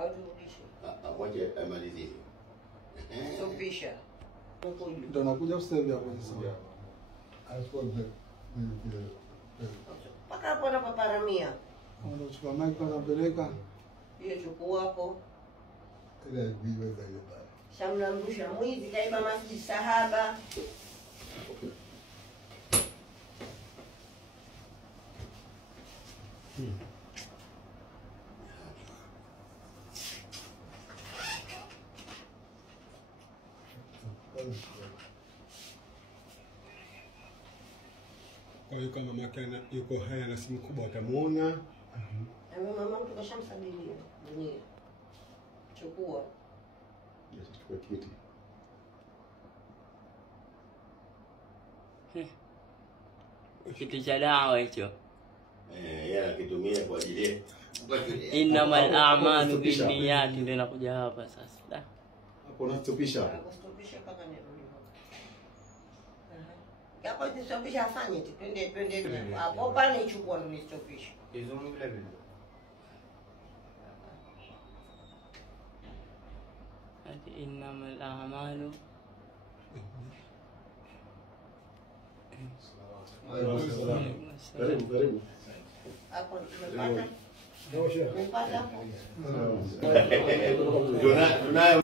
au turudishe? Waje amalizie. Stopisha. Ndio nakuja sasa hivi hapo sasa. Mpaka hapo anapaparamia. Unachukua maji kwanza mpeleka. Hiyo chukua hapo. Ile bibi za ile pale. Shamnamrusha mwizi kaiba Masjid Sahaba. Kwa hiyo kama mama yuko haya na simu kubwa atamuona. Na mama mtu kashamsabilia dunia. Chukua. Yes, chukua kiti. Kitu cha dawa hicho. Yeye anakitumia kwa ajili Innamal a'malu binniyati, ndio nakuja hapa sasa. hapo unastopisha. Stopisha mpaka nirudi. Hapo stopisha afanye tu. Twende hapo pale ichukua ndio stopisha. Hizo vile vile. Innamal a'malu Karibu. Hapo tumepata. Tumepata hapo. Tunayo